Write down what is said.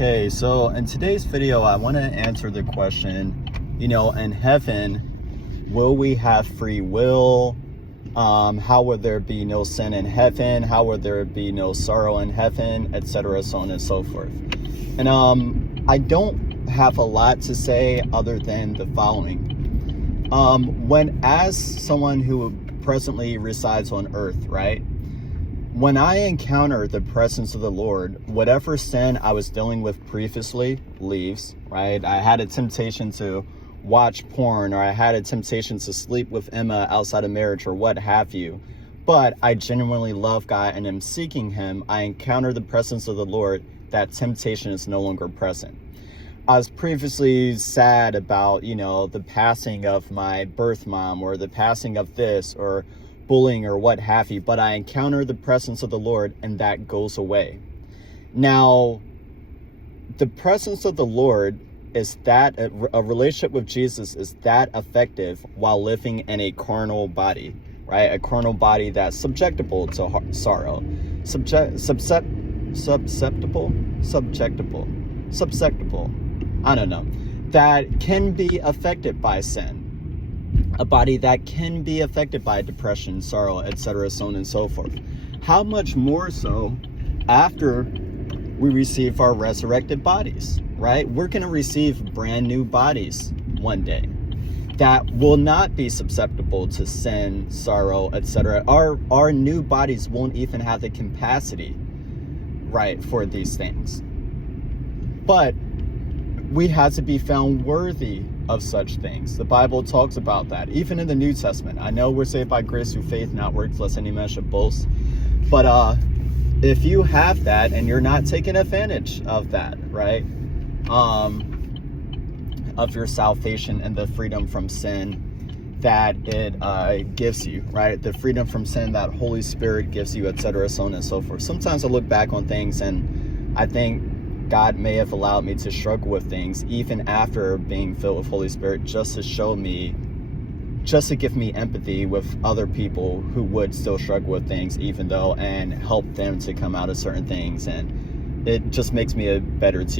Okay, so in today's video, I want to answer the question, in heaven, will we have free will? How would there be no sin in heaven? How would there be no sorrow in heaven, etc., so on and so forth? And I don't have a lot to say other than the following. As someone who presently resides on earth, right? When I encounter the presence of the Lord, whatever sin I was dealing with previously leaves, right? I had a temptation to watch porn, or I had a temptation to sleep with Emma outside of marriage, or what have you. But I genuinely love God and am seeking Him. I encounter the presence of the Lord. That temptation is no longer present. I was previously sad about, the passing of my birth mom, or the passing of this, or bullying, or what have you, but I encounter the presence of the Lord and that goes away. Now, the presence of the Lord is that a relationship with Jesus is that effective while living in a carnal body, right? A carnal body that's susceptible to sorrow, susceptible, I don't know, that can be affected by sin. A body that can be affected by depression, sorrow, etc., so on and so forth. How much more so after we receive our resurrected bodies, right? We're going to receive brand new bodies one day that will not be susceptible to sin, sorrow, etc. Our new bodies won't even have the capacity, right, for these things. But we have to be found worthy of such things. The Bible talks about that, even in the New Testament. I know we're saved by grace through faith, not works, lest any man should boast. But if you have that and you're not taking advantage of that, right, of your salvation and the freedom from sin that it gives you, right, the freedom from sin that Holy Spirit gives you, etc., so on and so forth. Sometimes I look back on things and I think God may have allowed me to struggle with things even after being filled with Holy Spirit, just to show me, just to give me empathy with other people who would still struggle with things even though, and help them to come out of certain things. And it just makes me a better teacher.